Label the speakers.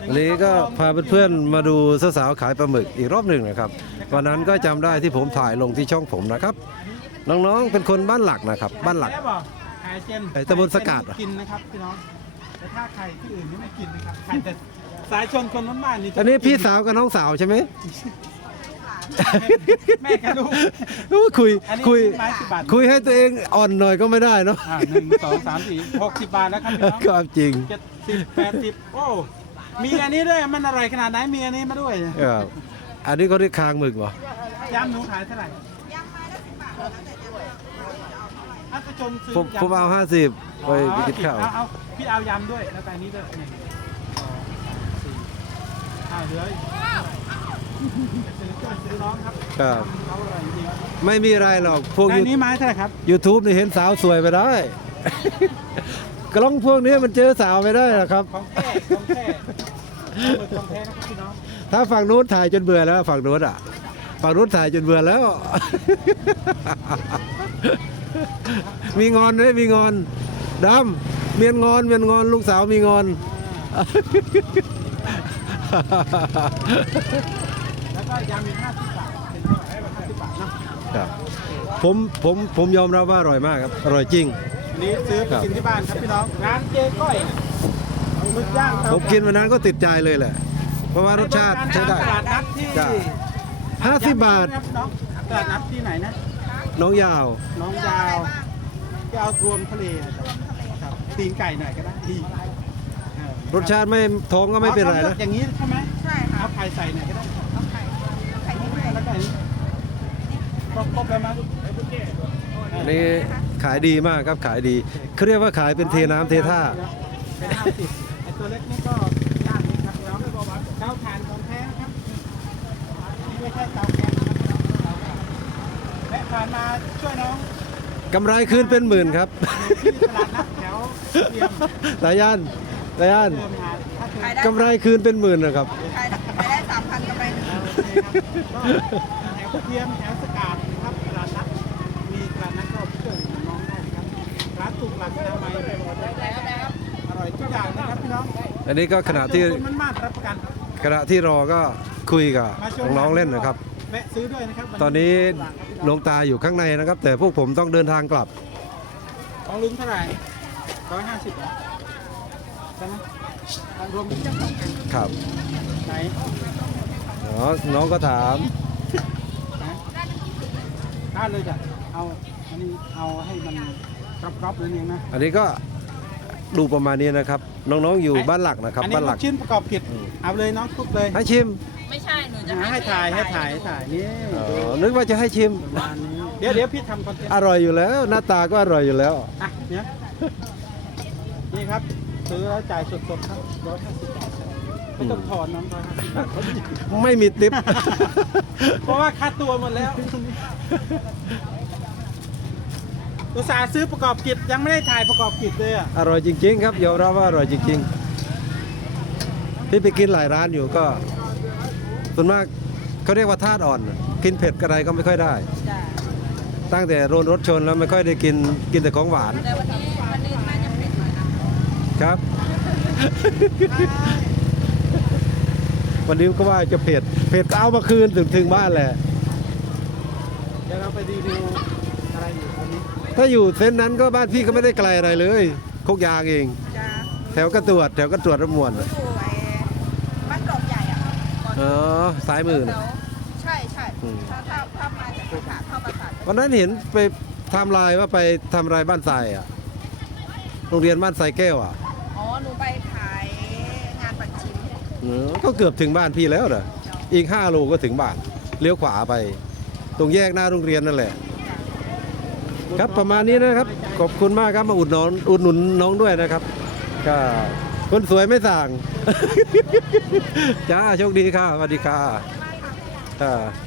Speaker 1: วันนี้ก็พาเพื่อนๆมาดูสาวๆขายปลาหมึกอีกรอบหนึ่งนะครับวันนั้นก็จำได้ที่ผมถ่ายลงที่ช่องผมนะครับน้องๆเป็นคนบ้านหลักนะครับบ้านหลัก
Speaker 2: ไข่เจน
Speaker 1: ไอ้ตำบลสกัด
Speaker 2: กินนะครับพี่น้องแต่ถ้าไข่ที่อื่นนี่ไม่กินนะครับไข่แต่สายชนคนบ้านๆนี่จะ
Speaker 1: อันนี้พี่สาวกับน้องสาวใช่ไหม
Speaker 2: แม่กับลูก
Speaker 1: คุย
Speaker 2: อันนี้
Speaker 1: คุย
Speaker 2: ไม้10 บาท
Speaker 1: คุยให้ตัวเองอ่อนหน่อยก็ไม่ได้เนาะ
Speaker 2: 1 2 3 4 60 บาทแล้วครับพี่น้อง
Speaker 1: ก็จริง
Speaker 2: 70 80โอ้มีอันนี้ด้วยมันอร่อยขนาดไหนมีอันนี้มาด้วย
Speaker 1: ครับอันนี้เขาเรียกคางหมึกเหรอย
Speaker 2: ำหนูขายเท่าไหร่ยำไม้ละ10 บาทแล้วแต่จะถ้าจะชนซื้อ
Speaker 1: ผมเอา50ไปกินข้าว
Speaker 2: เอาพี่เอายำด้วยแล้วแต่อันนี้ด้วย1 2 3 4เหลือซื้อน้องครับ
Speaker 1: ครับ
Speaker 2: เขาอร่อยจริง
Speaker 1: ไม่มีอะไรหรอกพวก
Speaker 2: อันนี้ไม้เท่าไหร่ครับ
Speaker 1: YouTube นี่เห็นสาวสวยไปได้ กล้องพวกนี้มันเจอสาวไม่ได้หรอกครับ
Speaker 2: ของแท้ของแท้ของแท้นะครับพี่น้อง
Speaker 1: ถ้าฝั่งนู้นถ่ายจนเบื่อแล้วฝั่งนู้นอ่ะฝั่งนู้นถ่ายจนเบื่อแล้ว มีงอนไหมมีงอนดำเมียนงอนลูกสาวมีงอน
Speaker 2: แล้วก็ยำอีก50 บาทเป็นเท่าไหร่50 บาทเนาะ
Speaker 1: ครับผมยอมรับว่าอร่อยมากครับอร่อยจริง
Speaker 2: อันนี้ซื้อไปกินที่บ้านครับพี่น้องร้านเจ๊ก้อยเอาหมึกย่างเตา
Speaker 1: ผมกินวันนั้นก็ติดใจเลยแหละ เพราะว่ารสชาติใช้ได้
Speaker 2: ตลาดนัดที่
Speaker 1: จ้ะ 50 บาท
Speaker 2: ครับน้องตลาดนัดที่ไหนนะ
Speaker 1: น้องยาว
Speaker 2: น้องยาวที่เอารวมทะเลครับตีนไก่หน่อยก็ได้ดี
Speaker 1: รสชาติไม่ท้องก็ไม่เป็นไร
Speaker 2: อา
Speaker 1: นะ
Speaker 2: อย่างนี้ใช่ไหม
Speaker 3: ใช่ค่ะ
Speaker 2: เอาไข่ใส่หน่อยก็ได้
Speaker 3: เอาไข่นิดหน่อย
Speaker 2: แล้วก็อันนี้ครบแล้วมั้ง
Speaker 1: อันนี้ขายดีมากครับขายดีเขาเรียกว่าขายเป็นเทน้ำเทท่า
Speaker 2: แค่50ไอตัวเล็กนี่ก็ย่างนี่ครับแล้วเตาถ่านของแท้นะครับนี่ไม่ใช่เตาแก๊สนะครับเตาถ่านแวะผ่านมาช่วยน้อง
Speaker 1: กำไรคืนเป็นหมื่นครับ
Speaker 2: ที่ตลาดนัดแถวเตรียม
Speaker 1: ตายัน
Speaker 2: เตรียมหาถ้าเจอ
Speaker 3: ขายได้
Speaker 1: กำไรคืนเป็นหมื่นนะครับ
Speaker 3: ขายได้3,000กำไร1,000
Speaker 2: แถวเทียมแถวสกาดนะครับตลาดนัดมีตลาดนัดก็ช่วยน้องได้ครับร้านถูกหลักอนามัยอร่อยทุกอย่างนะครับพี่น้อง
Speaker 1: อันนี้ก็ขณะที่
Speaker 2: คนมันมากรับประกัน
Speaker 1: ขณะที่รอก็คุยกับน้องๆเล่นนะครับ
Speaker 2: แวะซื้อด้วยนะครับ
Speaker 1: ตอนนี้หลวงตาอยู่ข้างในนะครับ แต่พวกผมต้องเดินทางกลับ
Speaker 2: ของลุงเท่าไหร่150เหรอใช่ไหมรวม
Speaker 1: ครับ
Speaker 2: ไหน
Speaker 1: อ๋อน้องก็ถาม
Speaker 2: ได้เลยจ้ะเอาอันนี้เอาให้มันกรอบๆเลยเนี่ยนะ
Speaker 1: อันนี้ก็ดูประมาณนี้นะครับ น้องๆอยู่บ้านหลักนะครับ
Speaker 2: อันนี้
Speaker 1: บ้านห
Speaker 2: ลู
Speaker 1: ลัก
Speaker 2: กชิ้นประกอบกิจเอาเลยน้องทุกเลย
Speaker 1: ให้ชิม
Speaker 3: ไม่ใช่ หนูจะ
Speaker 2: ให้ถ่ายนี่
Speaker 1: อ๋อนึกว่าจะให้ชิม
Speaker 2: ประมาณนี้เดี๋ยวพี่ทำคอนเทนต์
Speaker 1: อร่อยอยู่แล้ว หน้าตาก็อร่อยอยู่แล้ว
Speaker 2: อ่ะเนี่ยนี่ครับซื้อแล้วจ่ายสดๆครับ150 บาทไม่ต้องถอนน้อง150 บาท
Speaker 1: ไม่มีติป
Speaker 2: เพราะว่าค่าตัวหมดแล้วอุตส่าห์ซื้อประกอบกิจยังไม่ได้ถ่ายประกอบกิจเลยอ่ะ
Speaker 1: อร่อยจริง ๆ ครับยอมรับว่าอร่อยจริงๆพี่ไปกินหลายร้านอยู่ก็ส่วนมากเขาเรียกว่าธาตุอ่อนกินเผ็ดอะไรก็ไม่ค่อยได้
Speaker 3: จ้ะ
Speaker 1: ตั้งแต่โดนรถชนแล้วไม่ค่อยได้กินแต่ของหวาน
Speaker 3: แต่วันนี้น่าจะเผ็ดหน่อยนะครับ
Speaker 1: วันนี้ก็ว่าจะเผ็ดก็เอามาคืนถึงบ้านแหละ
Speaker 2: เดี๋ยวเราไปรีวิวอะไรอยู่ตรงนี้
Speaker 1: ถ้าอยู่เส้นนั้นก็บ้านพี่ก็ไม่ได้ไกลอะไรเลยโคกยางเอง
Speaker 3: จ้ะ
Speaker 1: แถวกระตรวจระมวล
Speaker 3: อยู่ไอ้บ้านกรอบใหญ่อ่ะก่อน
Speaker 1: อ๋อซ้ายมือ
Speaker 3: แถ
Speaker 1: นะ
Speaker 3: วใช่ใช่
Speaker 1: อืม
Speaker 3: ถ้ามาจากปราสาทเข้าปราสาท
Speaker 1: วันนั้นเห็นไปทำลายว่าไปทำลายบ้านทรายอ่ะโรงเรียนบ้านทรายแก้วอ่ะ
Speaker 3: อ๋อ หนูไปขายงานปัดชิม
Speaker 1: ก็เกือบถึงบ้านพี่แล้วเหรออีก5 โลก็ถึงบ้านเลี้ยวขวาไป ตรงแยกหน้าโรงเรียนนั่นแหละ ครับประมาณนี้นะครับขอบคุณมากครับมาอุดหนุนน้องด้วยนะครับก็คนสวยไม่สั่ง จ้าโชคดีค่ะสวัสดีค่ะ